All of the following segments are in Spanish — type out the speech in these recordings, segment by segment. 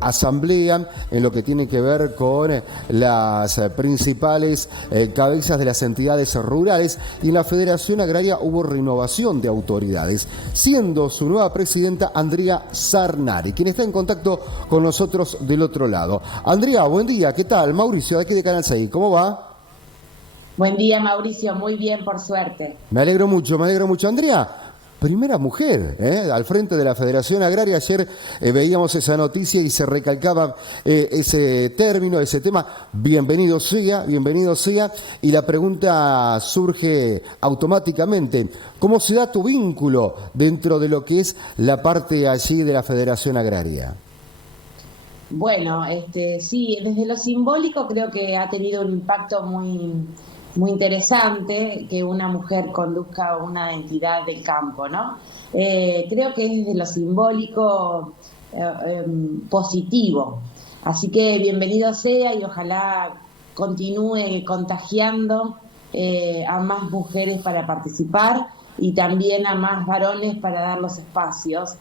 asamblea en lo que tiene que ver con las principales cabezas de las entidades rurales, y en la Federación Agraria hubo renovación de autoridades, siendo su nueva presidenta Andrea Sarnari, quien está en contacto con nosotros del otro lado. Andrea, buen día, ¿qué tal? Mauricio, de aquí de Canal 6, ¿cómo va? Buen día, Mauricio, muy bien, por suerte. Me alegro mucho. Andrea, primera mujer al frente de la Federación Agraria. Ayer veíamos esa noticia y se recalcaba ese término, ese tema. Bienvenido sea. Y la pregunta surge automáticamente: ¿cómo se da tu vínculo dentro de lo que es la parte allí de la Federación Agraria? Bueno, sí, desde lo simbólico creo que ha tenido un impacto muy interesante que una mujer conduzca una entidad del campo, ¿no? Creo que es desde lo simbólico positivo. Así que bienvenido sea y ojalá continúe contagiando a más mujeres para participar y también a más varones para dar los espacios.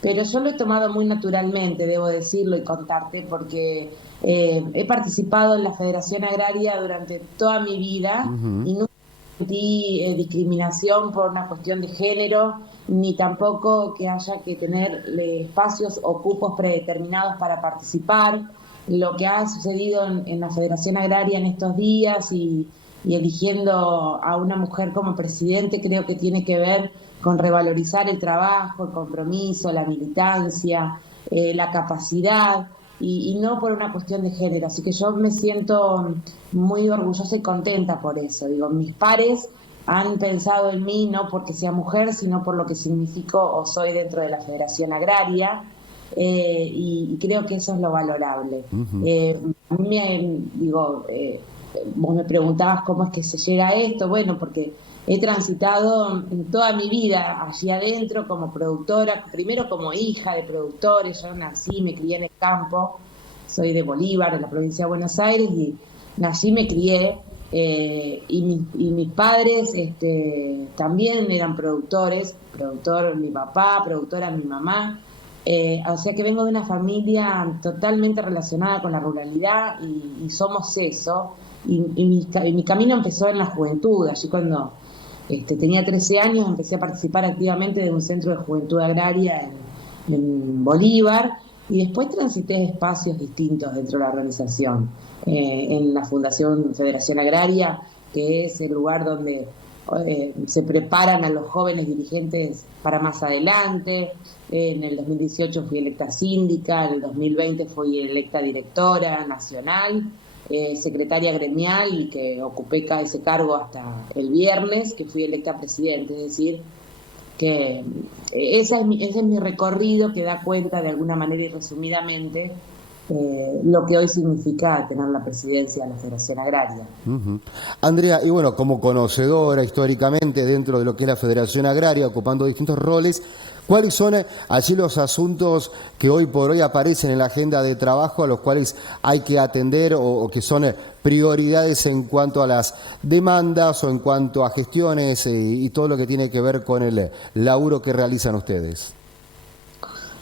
Pero yo lo he tomado muy naturalmente, debo decirlo y contarte, porque he participado en la Federación Agraria durante toda mi vida y nunca sentí discriminación por una cuestión de género, ni tampoco que haya que tener espacios o cupos predeterminados para participar. Lo que ha sucedido en la Federación Agraria en estos días y eligiendo a una mujer como presidente, creo que tiene que ver con revalorizar el trabajo, el compromiso, la militancia, la capacidad, y no por una cuestión de género. Así que yo me siento muy orgullosa y contenta por eso. Digo, mis pares han pensado en mí no porque sea mujer, sino por lo que significo o soy dentro de la Federación Agraria, y creo que eso es lo valorable. A mí vos me preguntabas cómo es que se llega a esto. Bueno, porque he transitado en toda mi vida allí adentro como productora, primero como hija de productores. Yo nací, me crié en el campo, soy de Bolívar, de la provincia de Buenos Aires, y nací, me crié, y mis padres también eran productores, productor mi papá, productora mi mamá. O sea que vengo de una familia totalmente relacionada con la ruralidad y somos eso. Y mi camino empezó en la juventud. Allí cuando tenía 13 años empecé a participar activamente de un centro de juventud agraria en Bolívar, y después transité espacios distintos dentro de la organización, en la Fundación Federación Agraria, que es el lugar donde se preparan a los jóvenes dirigentes para más adelante. En el 2018 fui electa síndica, en el 2020 fui electa directora nacional, secretaria gremial, y que ocupé ese cargo hasta el viernes, que fui electa presidente. Es decir, que ese es mi recorrido, que da cuenta de alguna manera y resumidamente lo que hoy significa tener la presidencia de la Federación Agraria. Andrea, y bueno, como conocedora históricamente dentro de lo que es la Federación Agraria, ocupando distintos roles, ¿cuáles son allí los asuntos que hoy por hoy aparecen en la agenda de trabajo a los cuales hay que atender o que son prioridades en cuanto a las demandas o en cuanto a gestiones y todo lo que tiene que ver con el laburo que realizan ustedes?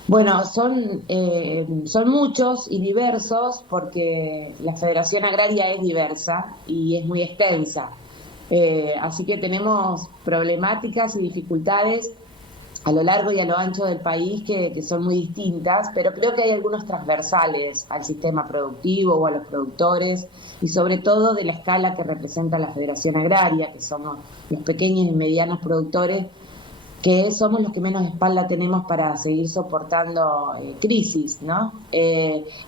Bueno, son muchos y diversos, porque la Federación Agraria es diversa y es muy extensa. Así que tenemos problemáticas y dificultades a lo largo y a lo ancho del país que son muy distintas, pero creo que hay algunos transversales al sistema productivo o a los productores, y sobre todo de la escala que representa la Federación Agraria, que somos los pequeños y medianos productores, que somos los que menos espalda tenemos para seguir soportando crisis, ¿no?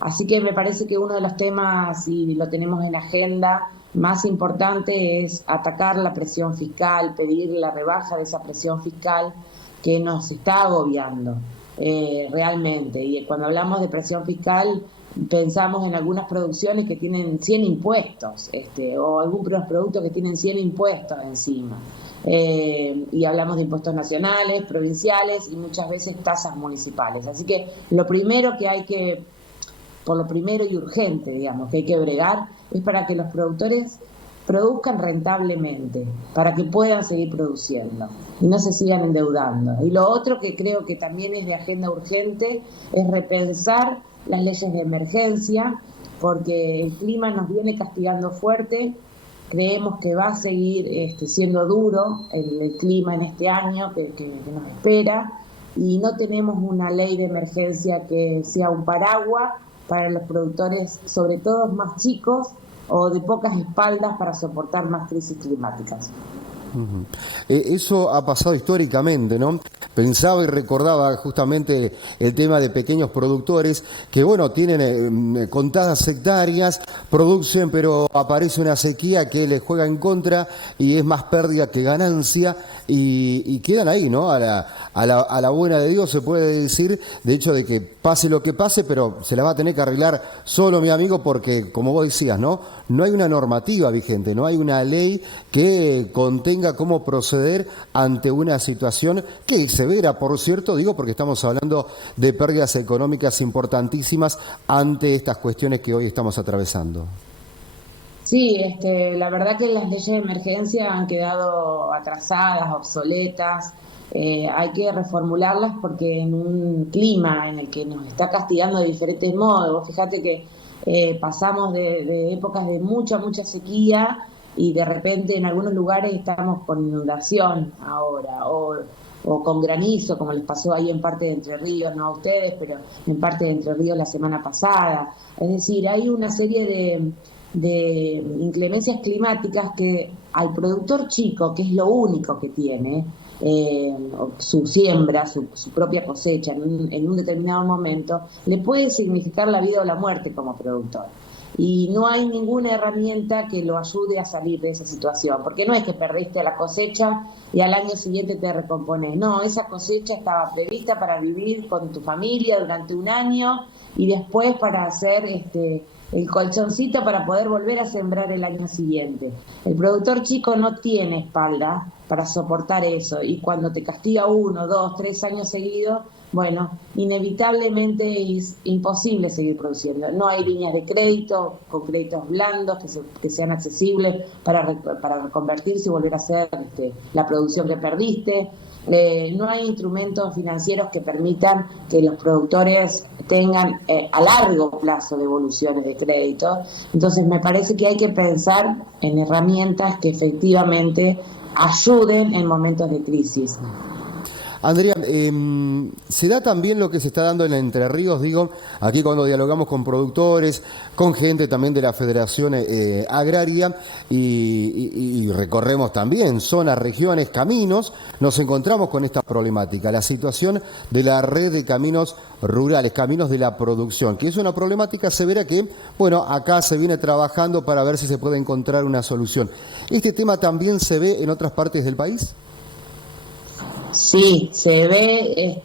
Así que me parece que uno de los temas, y lo tenemos en la agenda, más importante es atacar la presión fiscal, pedir la rebaja de esa presión fiscal que nos está agobiando realmente. Y cuando hablamos de presión fiscal, pensamos en algunas producciones que tienen 100 impuestos, o algunos productos que tienen 100 impuestos encima. Y hablamos de impuestos nacionales, provinciales y muchas veces tasas municipales. Así que por lo primero y urgente, digamos, que hay que bregar, es para que los productores produzcan rentablemente, para que puedan seguir produciendo y no se sigan endeudando. Y lo otro que creo que también es de agenda urgente es repensar las leyes de emergencia, porque el clima nos viene castigando fuerte. Creemos que va a seguir siendo duro el clima en este año que nos espera, y no tenemos una ley de emergencia que sea un paraguas para los productores, sobre todo más chicos o de pocas espaldas, para soportar más crisis climáticas. Eso ha pasado históricamente, ¿no? Pensaba y recordaba justamente el tema de pequeños productores que, bueno, tienen contadas hectáreas, producen, pero aparece una sequía que les juega en contra y es más pérdida que ganancia, y quedan ahí, ¿no? A la buena de Dios, se puede decir, de hecho, de que pase lo que pase, pero se la va a tener que arreglar solo, mi amigo, porque, como vos decías, ¿no? No hay una normativa vigente, no hay una ley que contenga cómo proceder ante una situación que es severa, por cierto, digo, porque estamos hablando de pérdidas económicas importantísimas ante estas cuestiones que hoy estamos atravesando. Sí, la verdad que las leyes de emergencia han quedado atrasadas, obsoletas. Hay que reformularlas porque en un clima en el que nos está castigando de diferentes modos. Vos fíjate que pasamos de épocas de mucha sequía, y de repente en algunos lugares estamos con inundación ahora, o con granizo, como les pasó ahí en parte de Entre Ríos, no a ustedes, pero en parte de Entre Ríos la semana pasada. Es decir, hay una serie de inclemencias climáticas que al productor chico, que es lo único que tiene, su siembra, su propia cosecha en un determinado momento, le puede significar la vida o la muerte como productor. Y no hay ninguna herramienta que lo ayude a salir de esa situación, porque no es que perdiste la cosecha y al año siguiente te recompones. No, esa cosecha estaba prevista para vivir con tu familia durante un año, y después para hacer el colchoncito para poder volver a sembrar el año siguiente. El productor chico no tiene espalda para soportar eso, y cuando te castiga 1, 2, 3 años seguidos, bueno, inevitablemente es imposible seguir produciendo. No hay líneas de crédito con créditos blandos que sean accesibles para reconvertirse y volver a hacer la producción que perdiste. No hay instrumentos financieros que permitan que los productores tengan a largo plazo devoluciones de crédito. Entonces me parece que hay que pensar en herramientas que efectivamente ayuden en momentos de crisis. Andrea, se da también lo que se está dando en Entre Ríos, digo, aquí cuando dialogamos con productores, con gente también de la Federación Agraria, y recorremos también zonas, regiones, caminos, nos encontramos con esta problemática, la situación de la red de caminos rurales, caminos de la producción, que es una problemática severa que, bueno, acá se viene trabajando para ver si se puede encontrar una solución. ¿Este tema también se ve en otras partes del país? Sí, se ve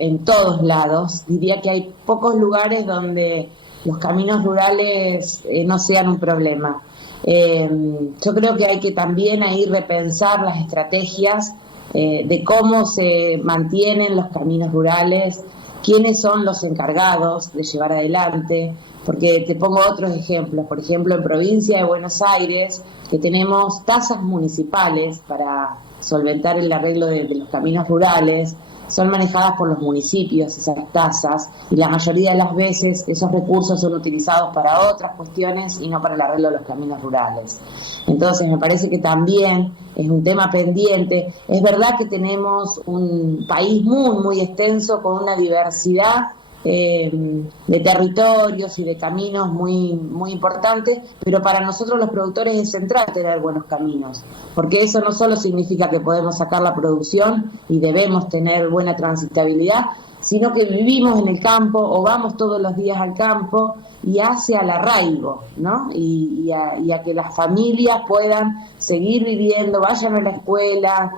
en todos lados. Diría que hay pocos lugares donde los caminos rurales no sean un problema. Yo creo que hay que también ahí repensar las estrategias de cómo se mantienen los caminos rurales, quiénes son los encargados de llevar adelante, porque te pongo otros ejemplos. Por ejemplo, en provincia de Buenos Aires, que tenemos tasas municipales para solventar el arreglo de los caminos rurales, son manejadas por los municipios esas tasas, y la mayoría de las veces esos recursos son utilizados para otras cuestiones y no para el arreglo de los caminos rurales. Entonces me parece que también es un tema pendiente. Es verdad que tenemos un país muy extenso, con una diversidad de territorios y de caminos muy importantes, pero para nosotros los productores es central tener buenos caminos, porque eso no solo significa que podemos sacar la producción y debemos tener buena transitabilidad, sino que vivimos en el campo o vamos todos los días al campo, y hace al arraigo, ¿no? Y a que las familias puedan seguir viviendo, vayan a la escuela,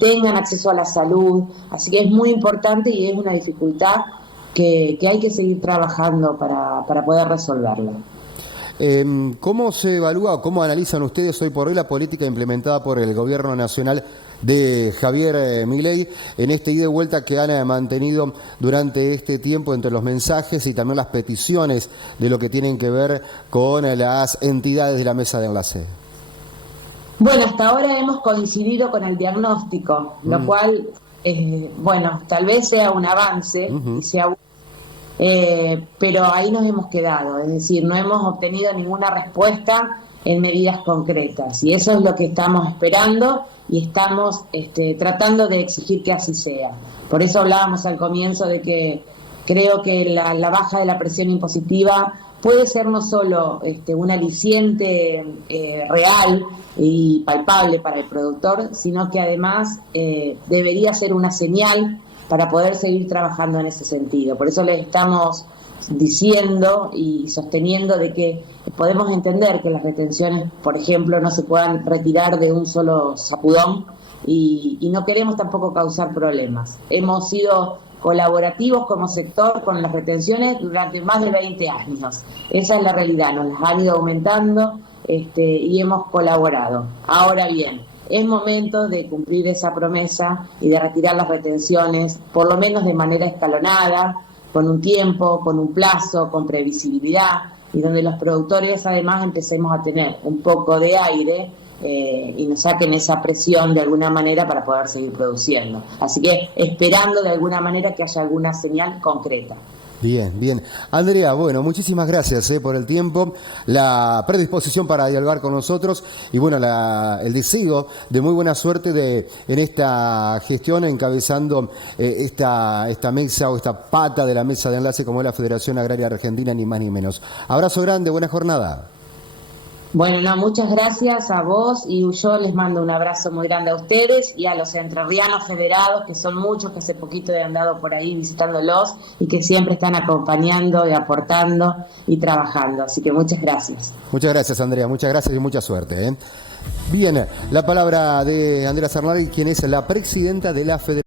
tengan acceso a la salud. Así que es muy importante y es una dificultad que hay que seguir trabajando para poder resolverla. ¿Cómo se evalúa o cómo analizan ustedes hoy por hoy la política implementada por el Gobierno Nacional de Javier Milei en este ida y vuelta que han mantenido durante este tiempo entre los mensajes y también las peticiones de lo que tienen que ver con las entidades de la mesa de enlace? Bueno, hasta ahora hemos coincidido con el diagnóstico, lo cual, bueno, tal vez sea un avance, y sea pero ahí nos hemos quedado, es decir, no hemos obtenido ninguna respuesta en medidas concretas, y eso es lo que estamos esperando y estamos tratando de exigir que así sea. Por eso hablábamos al comienzo de que creo que la baja de la presión impositiva puede ser no solo un aliciente real y palpable para el productor, sino que además debería ser una señal para poder seguir trabajando en ese sentido. Por eso les estamos diciendo y sosteniendo de que podemos entender que las retenciones, por ejemplo, no se puedan retirar de un solo sacudón, y no queremos tampoco causar problemas. Hemos sido colaborativos como sector con las retenciones durante más de 20 años. Esa es la realidad, nos las han ido aumentando y hemos colaborado. Ahora bien, es momento de cumplir esa promesa y de retirar las retenciones, por lo menos de manera escalonada, con un tiempo, con un plazo, con previsibilidad, y donde los productores además empecemos a tener un poco de aire y nos saquen esa presión de alguna manera para poder seguir produciendo. Así que esperando de alguna manera que haya alguna señal concreta. Bien, bien. Andrea, bueno, muchísimas gracias por el tiempo, la predisposición para dialogar con nosotros y bueno, el deseo de muy buena suerte en esta gestión, encabezando esta mesa o esta pata de la mesa de enlace como es la Federación Agraria Argentina, ni más ni menos. Abrazo grande, buena jornada. Bueno, no, muchas gracias a vos, y yo les mando un abrazo muy grande a ustedes y a los entrerrianos federados, que son muchos, que hace poquito he andado por ahí visitándolos y que siempre están acompañando y aportando y trabajando. Así que muchas gracias. Muchas gracias, Andrea, muchas gracias y mucha suerte. Bien, la palabra de Andrea Sarnari, quien es la presidenta de la Federación.